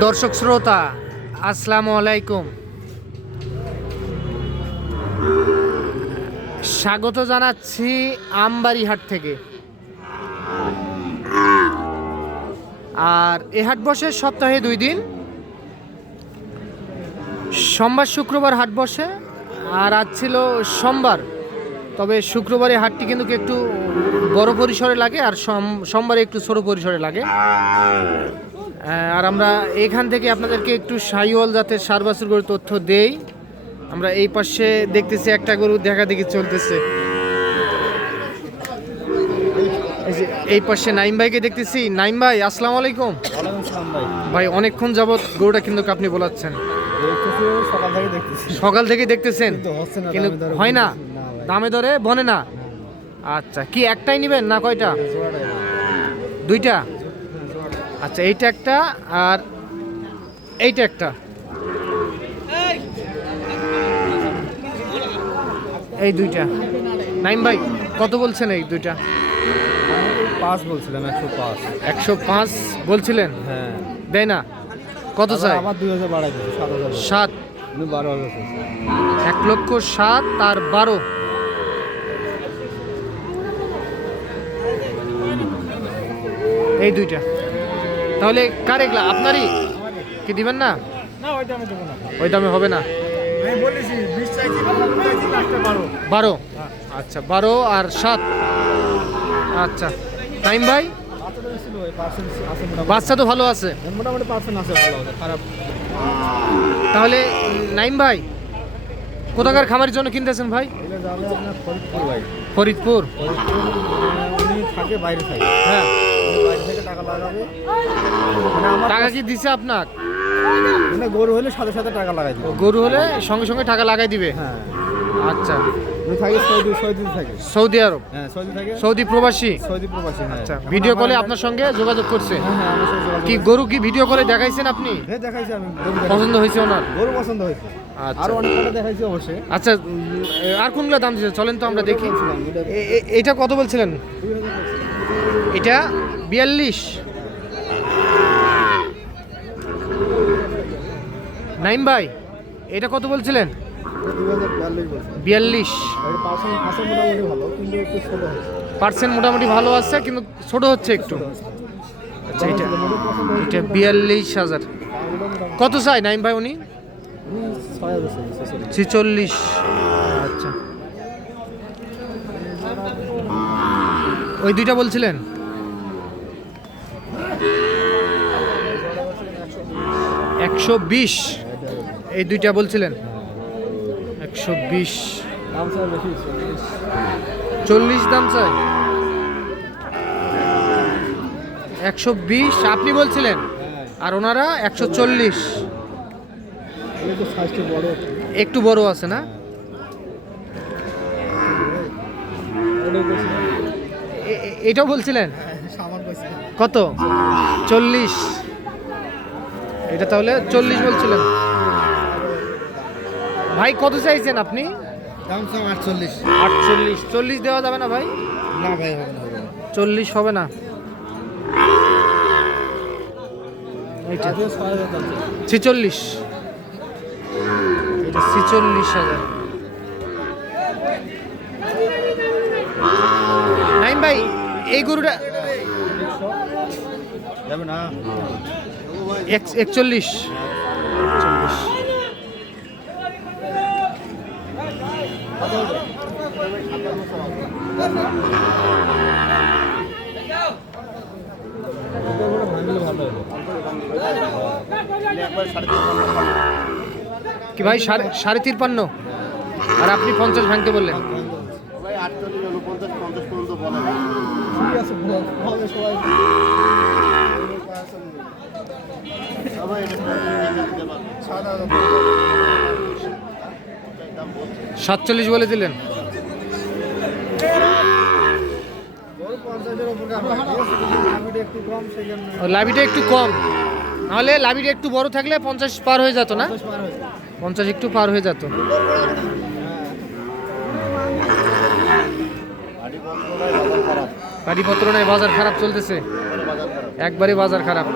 দর্শক শ্রোতা, আসসালামু আলাইকুম। স্বাগত জানাচ্ছি আমবাড়িহাট থেকে। আর এ হাট বসে সপ্তাহে দুই দিন। সোমবার, শুক্রবার হাট বসে, আর আজ ছিল সোমবার। তবে শুক্রবারে হাটটি কিন্তু একটু বড় পরিসরে লাগে, আর সোম- সোমবারে একটু ছোট পরিসরে লাগে। আর আমরা এখান থেকে আপনাদেরকে একটু সাইওয়াল জাতের সার বাছুর গরুর তথ্য দেই। আমরা এই পাশে দেখতেছি একটা গরু দেখা দেখি চলতেছে। এই পাশে নাইম ভাইকে দেখতেছি। নাইম ভাই আসসালামু আলাইকুম। ভাই। অনেকক্ষণ যাবত গরুটা কিন্তু আপনি বলাচ্ছেন। সকাল থেকে দেখতেছেন? কিন্তু হয় না। দামে দরে বনে না? আচ্ছা কি একটাই নেবেন না কয়টা? দুইটা? আচ্ছা এইটা একটা আর এইটা একটা। এই দুইটা। নাইম ভাই কত বলছেন এই দুইটা? পাঁচ বলছিলাম একশো পাঁচ। একশো পাঁচ বলছিলেন? হ্যাঁ। দেয় না। কত চাই? আবার দুই হাজার বাড়াই সাত বারো হাজার এক লক্ষ সাত আর বারো। এই দুইটা। তাহলে কার এগুলা? আপনারই? কি দিবেন না? ওই দামে হবে না? বারো আচ্ছা বারো আর সাত। আচ্ছা। টাইম ভাই? বাচ্চা তো ভালো আছে। মোটামুটি পার্সেন্ট আছে ভালো খারাপ। তাহলে নাইম ভাই কোথাকার খামারের জন্য কিনতেছেন ভাই? ফরিদপুর ফরিদপুর। থাকে বাইরে থাকে। হ্যাঁ। থেকে টাকা লাগাবে। মানে টাকা কি দিছে আপনার মানে গরু হলে সাথে সাথে টাকা লাগাই দিবে। গরু হলে সঙ্গে সঙ্গে টাকা লাগাই দিবে? হ্যাঁ। আচ্ছা। থাকে সৌদি সৌদি থাকে। Saudi Arab? হ্যাঁ সৌদি থাকে। সৌদি প্রবাসী? সৌদি প্রবাসী হ্যাঁ। আচ্ছা ভিডিও কলে আপনার সঙ্গে যোগাযোগ করছে? হ্যাঁ কি গরু কি ভিডিও কলে দেখাইছেন আপনি? হ্যাঁ দেখাইছি আমি। পছন্দ হয়েছে ওনার? গরু পছন্দ হয়েছে। আচ্ছা। আরও দেখাইছি অবশ্যই। আচ্ছা আর কোনগুলো দাম দিচ্ছে চলেন তো আমরা দেখি। এটা কত বলছিলেন। এটা বিয়াল্লিশ। নাইম ভাই, এটা কত বলছিলেন? বিয়াল্লিশ। পার্সেন্ট মোটামুটি ভালো আছে, কিন্তু ছোট হচ্ছে একটু। আচ্ছা এটা। এটা বিয়াল্লিশ হাজার। কত চাই নাইম ভাই উনি। ছিচল্লিশ। আচ্ছা। ওই দুইটা বলছিলেন? একশো বিশ। এই দুইটা বলছিলেন। একশো বিশ। চল্লিশ। দাম চাই। একশো বিশ, আপনি বলছিলেন। আর ওনারা একশো চল্লিশ। একটু বড় আছে না? এটাও বলছিলেন? কত? চল্লিশ। এটা তাহলে চল্লিশ বলছিলেন। ভাই কত চাইছেন আপনি? আটচল্লিশ। আটচল্লিশ। চল্লিশ দেওয়া যাবে না ভাই? না ভাই। চল্লিশ হবে না। ছিচল্লিশ। এটা ছিচল্লিশ হাজার নাইম ভাই এই গরুটা যাবে না। একচল্লিশ। কি ভাই সাড়ে তিরপান্ন? আর আপনি পঞ্চাশ ভাঙতে বললেন। ঠিক আছে হবে সবাই। সাত সাতচল্লিশ বলে দিলেন। লাভিটা একটু কম। নাহলে লাভিটা একটু বড় থাকলে পঞ্চাশ পার হয়ে যেত না। পঞ্চাশ একটু পার হয়ে যেত। গাড়িপত্র নাই, বাজার খারাপ। চলতেছে একবারে বাজার খারাপ।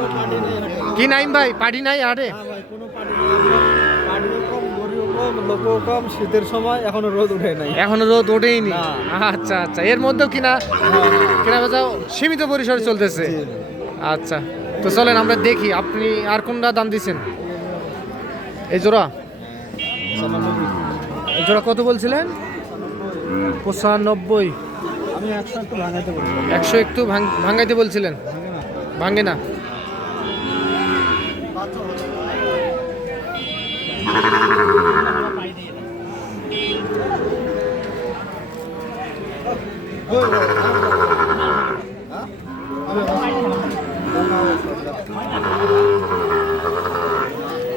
কি নাইম ভাই? পার্টি নাই আরে। কম লোকও কম শীতের সময় এখনও রোদ নাই। এখনও রোদ ওঠেইনি আচ্ছা আচ্ছা। এর মধ্যেও কিনা কেনা বেচা সীমিত পরিসরে চলতেছে। আচ্ছা তো চলেন আমরা দেখি আপনি আর কোনটা দাম দিচ্ছেন এই জোড়া? এই জোড়া কত বলছিলেন? পঁচানব্বই। আমি একশো একটু ভাঙাইতে একশো একটু ভাঙ- ভাঙাইতে বলছিলেন? ভাঙে না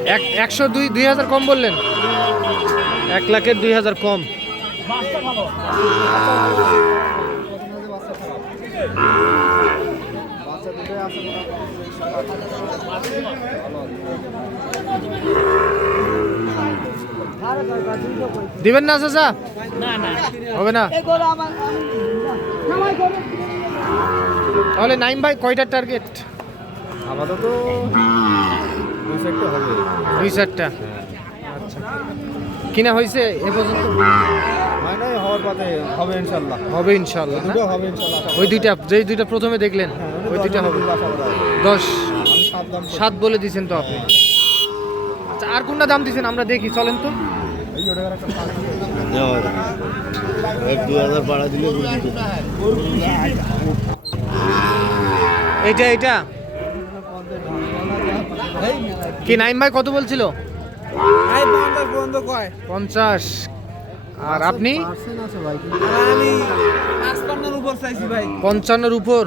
এক একশো দুই দুই হাজার কম বললেন? এক লাখের দুই হাজার কম। দিবেন না চাচা? হবে না? তাহলে নাইম ভাই কয়টার টার্গেট সাইডটা হবে দুই চারটা আচ্ছা। কিনা হয়েছে এ পর্যন্ত? হওয়ার পথে হবে ইনশাল্লাহ। হবে ইনশাল্লাহ হবে ইনশাল্লাহ। ওই দুইটা যেই দুইটা প্রথমে দেখলেন হ্যাঁ, ওই দুইটা হবে। দশ। সাত বলে দিয়েছেন তো আপনি। আচ্ছা আর কোনটা দাম দিয়েছেন? আমরা দেখি চলেন তো। এই ওটার একটা পাঁচ এক দুই হাজার বাড়া দিলে এইটা এইটা কি নাইম ভাই কত বলছিল? পঞ্চাশ আর আপনি? পার্সেন্ট আছে ভাই আমি পাঁচপান্নর উপর চাইছি ভাই। পঞ্চান্নর উপর?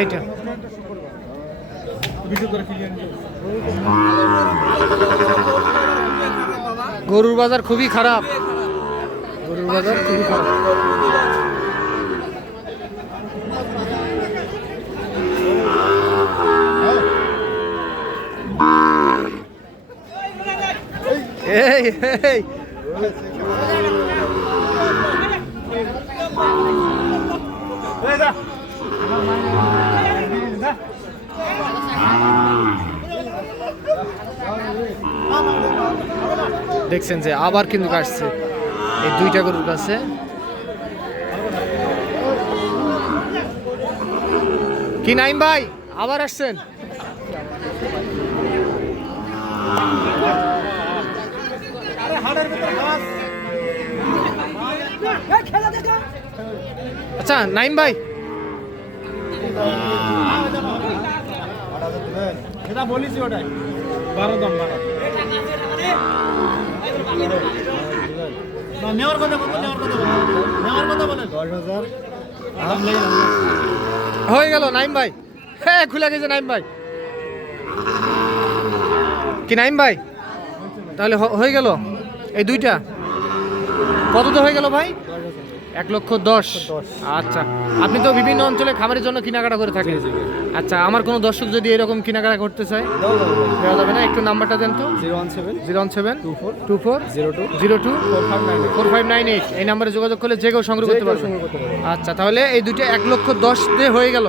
এইটা। গরুর বাজার খুবই খারাপ। গরুর বাজার খুবই খারাপ এই এই দেখছেন যে আবার কিন্তু কাটছে এই দুইটা গরুর কাছে। কি নাইম ভাই? আবার আসছেন? আচ্ছা নাইম ভাই। বলিস ওটাই। বারো দাম, বারো। নেওয়ার কথা বলব নেওয়ার কথা বলব। নেওয়ার কথা বলেন। দশ হাজার। হয়ে গেল নাইম ভাই। হ্যাঁ খুলে গেছে নাইম ভাই। কি নাইম ভাই? তাহলে হয়ে গেল এই দুইটা। কত তো হয়ে গেল ভাই? এক লক্ষ দশ? আচ্ছা। আপনি তো বিভিন্ন অঞ্চলে খামারের জন্য কেনাকাটা করে থাকেন। আচ্ছা আমার কোনো দর্শক যদি এরকম কেনাকাটা করতে চায় দাও দাও দেওয়া যাবে না? একটু নাম্বারটা দেন তো। Zero one seven. Zero one seven. Two four. Two four. Zero two. Zero two. Four five nine eight. এই নাম্বারে যোগাযোগ করলে যে কেউ সংগ্রহ করতে পারবে। আচ্ছা তাহলে এই দুইটা এক লক্ষ দশ দিয়ে হয়ে গেল।